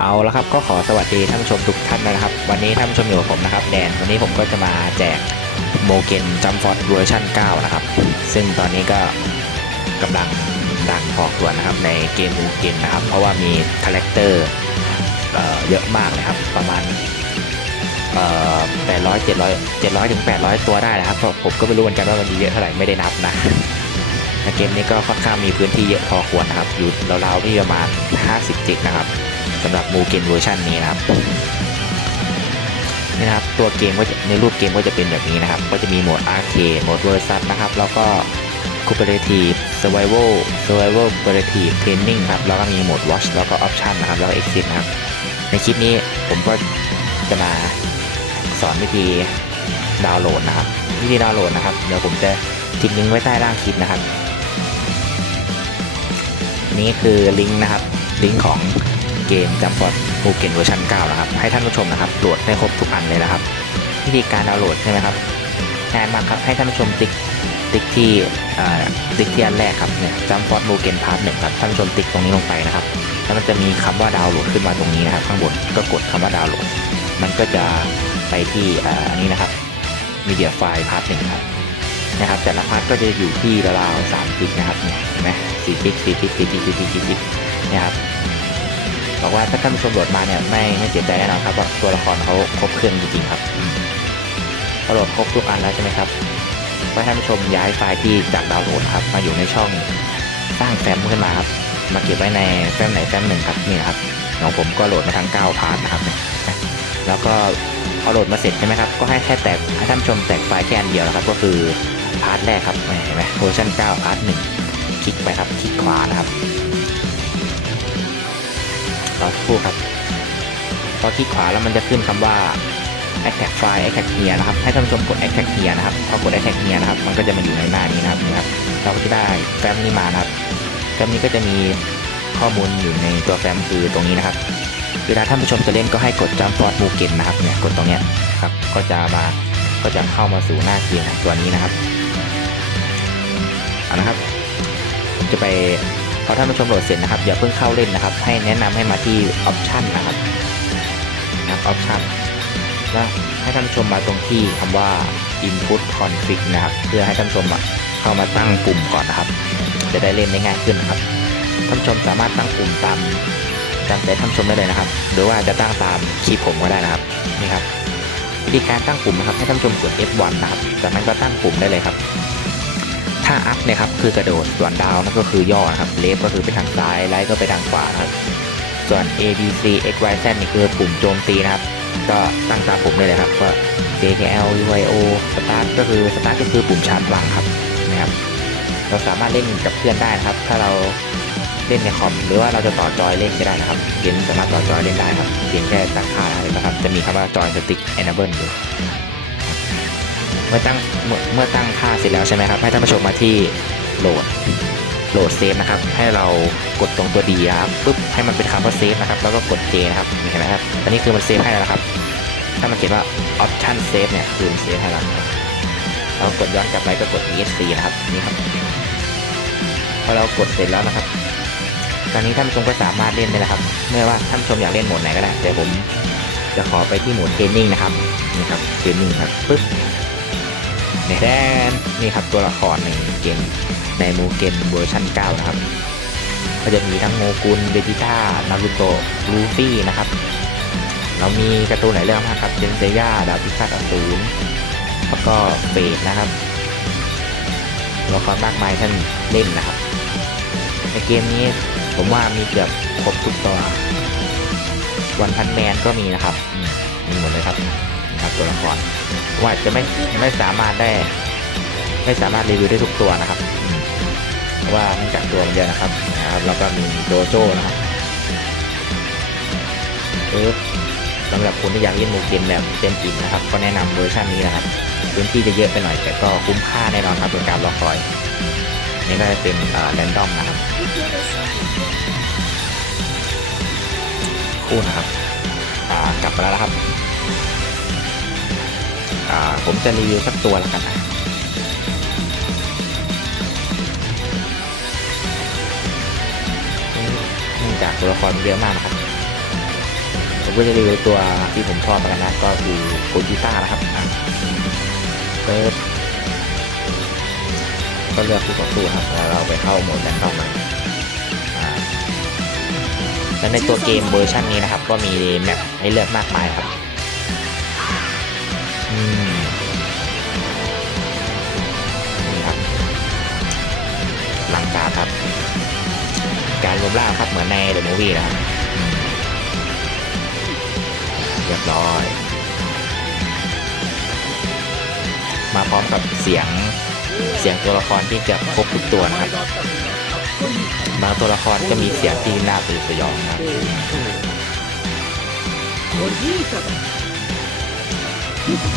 เอาละครับก็ขอสวัสดีท่านผู้ชมทุกท่านนะครับ วันนี้ท่านผู้ชมอยู่กับผมนะครับแดนวันนี้ผมก็จะมาแจกโมเกนจัมฟอร์ดเวอร์ชัน9นะครับ ซึ่งตอนนี้ก็กำลังดังพอควรนะครับในเกมโมเกนนะครับ เพราะว่ามีคาแรคเตอร์เยอะมากเลยครับประมาณเอ่อ800 700 700ถึง800ตัวได้นะครับผมก็ไม่รู้เหมือนกันว่ามันมีเยอะเท่าไหร่ไม่ได้นับนะในเกมนี้ก็ค่อนข้างมีพื้นที่เยอะพอควรนะครับอยู่ราวๆที่ประมาณ 50 จิกนะครับ สำหรับมูเกนเวอร์ชันนี้นะครับนี่นะครับตัวเกมก็ในรูปเกมก็จะเป็นแบบนี้นะครับ ก็จะมีโหมดอาร์เคดโหมดเวอร์ซัสนะครับ แล้วก็คูเปอร์ทีฟเซอร์ไวโวเซอร์ไวโวคูเปอร์ทีฟเทรนนิ่งครับ แล้วก็มีโหมดวอชแล้วก็ออปชันนะครับ แล้วก็เอ็กซิสนะครับ ในคลิปนี้ผมก็จะมาสอนวิธีดาวน์โหลดนะครับ วิธีดาวน์โหลดนะครับ เดี๋ยวผมจะทิ้งลิงก์ไว้ใต้ล่างคลิปนะครับ นี่คือลิงก์นะครับ ลิงก์ของ เกมจัมฟอร์ดภูเก็ตเวอร์ชัน9นะครับ ให้ท่านผู้ชมนะครับโหลดให้ครบทุกอันเลยนะครับ วิธีการดาวน์โหลดใช่ไหมครับง่ายมากครับ ให้ท่านผู้ชมติ๊กติ๊กที่ติ๊กที่อันแรกครับเนี่ยจัมฟอร์ดภูเก็ตพาร์ทหนึ่งครับท่านผู้ชมติ๊กตรงนี้ลงไปนะครับ แล้วมันจะมีคำว่าดาวน์โหลดขึ้นมาตรงนี้นะครับ ข้างบนก็กดคำว่าดาวน์โหลด มันก็จะไปที่อันนี้นะครับมีเดียไฟล์พาร์ทหนึ่งครับนะครับแต่ละพาร์ทก็จะอยู่ที่ราวๆสามกิกนะครับเนี่ยเห็นไหมสี่กิกสี่กิกสี่กิกสี่กิกสี่กิกนี่ยครับ บอกว่าถ้าท่านผู้ชมโหลดมาเนี่ยไม่ไม่เสียใจแน่นอนครับว่าตัวละครเขาครบเครื่องจริงๆครับโหลดครบทุกอันแล้วใช่ไหมครับก็ให้ท่านผู้ชมย้ายไฟล์ที่จากดาวน์โหลดครับมาอยู่ในช่องสร้างแฟ้มขึ้นมาครับมาเก็บไว้ในแฟ้มไหนแฟ้มหนึ่งครับนี่ครับของผมก็โหลดมาทั้ง9พาร์ทนะครับแล้วก็พอโหลดมาเสร็จใช่ไหมครับก็ให้แค่แตกให้ท่านผู้ชมแตกไฟล์แค่อันเดียวนะครับก็คือพาร์ทแรกครับเห็นไหมเวอร์ชัน9พาร์ทหนึ่งคลิกไปครับคลิกขวานะครับ รอสักครู่ครับพอคลิกขวาแล้วมันจะขึ้นคำว่า attack file attack here นะครับ ให้ท่านผู้ชมกด attack here นะครับ พอกด attack here นะครับ มันก็จะมาอยู่ในหน้านี้นะครับนะครับ เราก็จะได้แฟ้มนี้มานะครับแฟ้มนี้ก็จะมีข้อมูลอยู่ในตัวแฟ้มคือตรงนี้นะครับ เวลาท่านผู้ชมจะเล่นก็ให้กด jump forward move gen นะครับ เนี่ย กดตรงเนี้ยครับ ก็จะมา ก็จะเข้ามาสู่หน้าเกมของตัวนี้นะครับ เอานะครับ ผมจะไป พอท่านผู้ชมโหลดเสร็จนะครับอย่าเพิ่งเข้าเล่นนะครับ ให้แนะนำให้มาที่ออปชันนะครับนะครับออปชันแล้วให้ท่านผู้ชมมาตรงที่คำว่า input config นะครับ เพื่อให้ท่านผู้ชมเข้ามาตั้งปุ่มก่อนนะครับ จะได้เล่นได้ง่ายขึ้นนะครับท่านผู้ชมสามารถตั้งปุ่มตามตามใจท่านผู้ชมได้เลยนะครับ หรือว่าจะตั้งตามคลิปผมก็ได้นะครับนี่ครับวิธีการตั้งปุ่มนะครับให้ท่านผู้ชมกด F1 นะครับจากนั้นก็ตั้งปุ่มได้เลยครับ ถ้าอัพเนี่ยครับคือกระโดด ส่วนดาวนั่นก็คือย่อนะครับเลฟก็คือไปทางซ้ายไลท์ก็ไปทางขวาครับ ส่วน A B C X Y Z นี่คือปุ่มโจมตีนะครับ ก็ตั้งตามผมได้เลยครับว่า J K L U I O Start ก็คือ Start ก็คือปุ่มชาร์จพลังครับนะครับ เราสามารถเล่นกับเพื่อนได้นะครับ ถ้าเราเล่นในคอมหรือว่าเราจะต่อจอยเล่นก็ได้นะครับเกมสามารถต่อจอยเล่นได้ครับเพียงแค่ตั้งค่าอะไรนะครับ จะมีคำว่าจอยสติ๊ก enable อยู่ เมื่อตั้งเมื่อเมื่อตั้งค่าเสร็จแล้วใช่ไหมครับให้ท่านผู้ชมมาที่โหลดโหลดเซฟนะครับให้เรากดตรงตัวดีครับปุ๊บให้มันเป็นคำว่าเซฟนะครับแล้วก็กด J นะครับเห็นไหมครับตอนนี้คือมันเซฟให้แล้วครับ ถ้ามันเขียนว่า option save เนี่ยคือมันเซฟให้แล้วนะครับแล้วกดย้อนกลับไปก็กด ESC นะครับนี่ครับพอเรากดเสร็จแล้วนะครับ ตอนนี้ท่านผู้ชมก็สามารถเล่นได้แล้วครับไม่ว่าท่านผู้ชมอยากเล่นโหมดไหนก็ได้แต่ผมจะขอไปที่โหมดเทรนนิ่งนะครับนี่ครับเทรนนิ่งครับปึ๊บ แดนนี่ครับตัวละครในเกมในมูเกนเวอร์ชัน9 นะครับ ก็จะมีทั้งโงกุลเบจิต้านารูโตะลูฟี่นะครับ เรามีการ์ตูนหลายเรื่องมากครับเจนเซย่าดาบพิฆาตอสูรแล้วก็เฟดนะครับตัวละครมากมายท่านเล่นนะครับ ในเกมนี้ผมว่ามีเกือบครบทุกตัววันพันแมนก็มีนะครับมีหมดเลยครับนะครับตัวละคร ว่าจะไม่ไม่สามารถได้ ไม่สามารถรีวิวได้ทุกตัวนะครับเพราะว่าเนื่องจากตัวมันเยอะนะครับนะครับ แล้วก็มีโดโจนะครับเออสำหรับคนที่อยากเล่นโมเกมแบบเต็มอิ่มนะครับ ก็แนะนำเวอร์ชันนี้นะครับพื้นที่จะเยอะไปหน่อย แต่ก็คุ้มค่าแน่นอนครับเป็นการรอคอย นี่ก็จะเป็นแรนดอมนะครับ คู่นะครับอ่ากลับมาแล้วนะครับ ผมจะรีวิวสักตัวแล้วกันนะเนื่องจากตัวละครเยอะมากนะครับ ผมก็จะรีวิวตัวที่ผมชอบมือนกันนะก็คือโกจิต้านะครับเปิดก็เลือกคู่ต่อสู้ครับแล้วเราไปเข้าโหมดแรนดอมมาอ่าและในตัวเกมเวอร์ชันนี้นะครับ ก็มีแมปให้เลือกมากมายครับ การรวมร่างครับเหมือนในเดอะมูวี่นะครับเรียบร้อย มาพร้อมกับเสียงเสียงตัวละครที่เกือบครบทุกตัวนะครับบางตัวละครก็มีเสียงที่น่าตื่นสยองนะครับ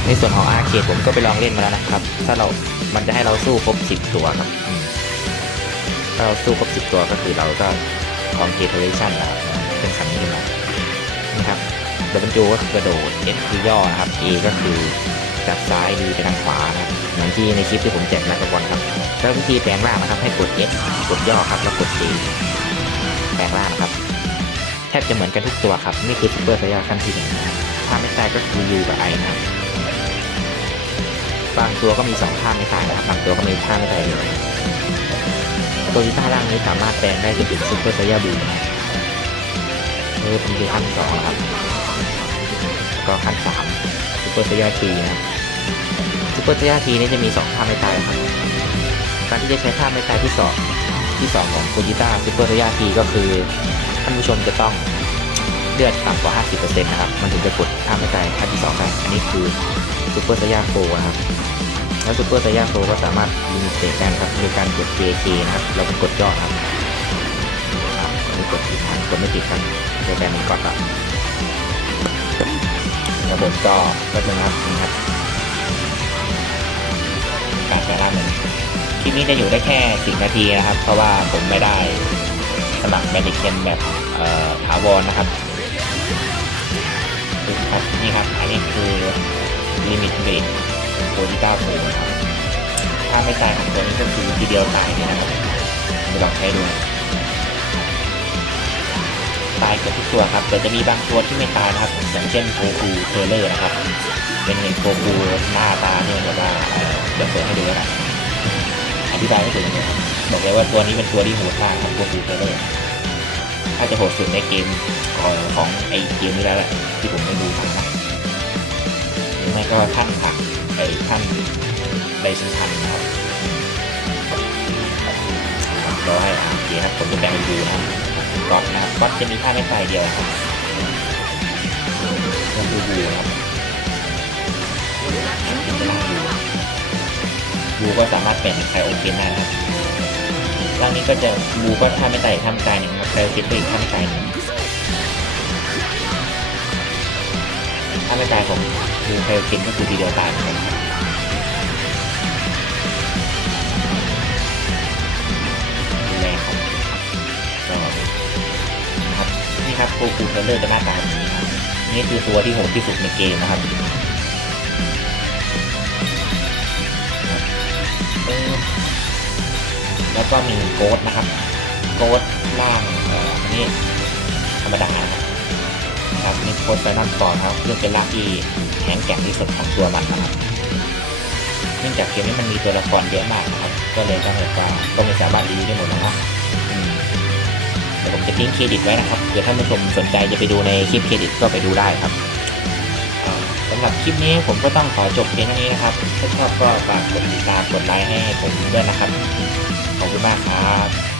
ในส่วนของอาร์เคดผมก็ไปลองเล่นมาแล้วนะครับ ถ้าเรา มันจะให้เราสู้ครบ10ตัวครับ เราสู้ครบ10ตัวก็คือเราก็คอมเพลเ a ชันนะครับเป็นคันนี้ขึ้นมานะครับ W ก็คือกระโดด S คือย่อนะครับ A ก็คือจากซ้ายดีไปทางขวานะครับเหมือนที่ในคลิปที่ผมแจกนักบอลครับแล้ววิธีแปลงร่างนะครับ ให้กด S กดย่อครับแล้วกด A แปลงร่างนะครับ แทบจะเหมือนกันทุกตัวครับ นี่คือซูเปอร์ไซยาขั้นที่หนึ่งนะครับถ้าไม่ตายก็คือ U กับ I นะครับบางตัวก็มีสองท่าไม่ตายนะครับบางตัวก็มีท่าไม่ตายเลย ตัวที่ท่าล่างนี้สามารถแปลงได้จนถึงซูเปอร์ไซยาบูนะครับเออเป็นขั้นสองนะครับ ก็ขั้นสามซูเปอร์ไซยาทีนะครับซูเปอร์ไซยาทีนี้จะมีสองท่าไม่ตายครับ การที่จะใช้ท่าไม่ตายที่สองที่สองของโคจิต้าซูเปอร์ไซยาทีก็คือท่านผู้ชมจะต้องเลือดต่ำกว่า 50%นะครับ มันถึงจะกดท่าไม่ตายท่าที่สองได้ อันนี้คือซูเปอร์ไซยาโฟนะครับ แล้วซูเปอร์ไซยาโฟก็สามารถลิมิเตได้นครับโดยการกด JK นะครับเราเป็นกดย่อครับอะไม่กดผิดทางกดไม่ผิดครับโปรแกรมมันกดละระบบจอก็จะนับนะครับการแปลงร่างหนึ่งคลิปนี้จะอยู่ได้แค่10นาทีนะครับ เพราะว่าผมไม่ได้สมัครแมดิเคนแบบเอ่อถาวรนะครับดูสิครับนี่ครับ อันนี้คือลิมิตเบรก โคดิต้าโฟนะครับถ้าไม่ตายของตัวนี้ก็คือทีเดียวตายเลยนะครับไปลองใช้ดูตายเกือบทุกตัวครับแต่จะมีบางตัวที่ไม่ตายนะครับอย่างเช่นโกคูเทเลอร์นะครับ เป็นเห็นโกคูหน้าตาเนี่ยแบบว่าเอ่อเดี๋ยวเปิดให้ดูแล้วกันอธิบายไม่ถูกเลยครับบอกเลยว่าตัวนี้เป็นตัวที่โหดมากครับโกคูเทเลอร์ถ้าจะโหดสุดในเกมของของไอเกมนี้แล้วแหละที่ผมได้ดูมานะหรือไม่ก็ท่านผัก ไอท่านไดชินทันนะครับเรอให้อ่านเกมครับผมจะแบ่งดูนะครับก๊อตนะครับก๊อตจะมีท่าไม่ตายเดียวครับก็คือบูนะครับเป็นล่างบูบูก็สามารถเป็นไคโอเคนได้นะครับร่างนี้ก็จะบูก็ท่าไม่ตายท่าไม่ตายหนึ่งครับไคโอเคนก็อีกท่าไม่ตายหนึ่ง ท่าไม่ตายของบูไคโอเคนก็คือทีเดียวตายเหมือนกันครับแรงครับก็นะครับนี่ครับโกคูเทเลอร์จะหน้าตาแบบนี้ครับนี่คือตัวที่โหดที่สุดในเกมนะครับแล้วก็มีโกดนะครับ โกดล่างอันนี้ธรรมดานะครับ ครับมีโกดไฟนัลก่อนครับเรื่องเป็นล่างที่แข็งแกร่งที่สุดของตัวมันนะครับเนื่องจากเกมนี้มันมีตัวละครเยอะมากนะครับ ก็เลยต้องแบบว่าก็ไม่สามารถรีวิวได้หมดนะเนาะอืมเดี๋ยวผมจะทิ้งเครดิตไว้นะครับเผื่อท่านผู้ชมสนใจจะไปดูในคลิปเครดิตก็ไปดูได้ครับสำหรับคลิปนี้ผมก็ต้องขอจบเพียงเท่านี้นะครับ ถ้าชอบก็ฝากกดติดตามกดไลค์ให้ผมด้วยนะครับ ขอบคุณมากครับ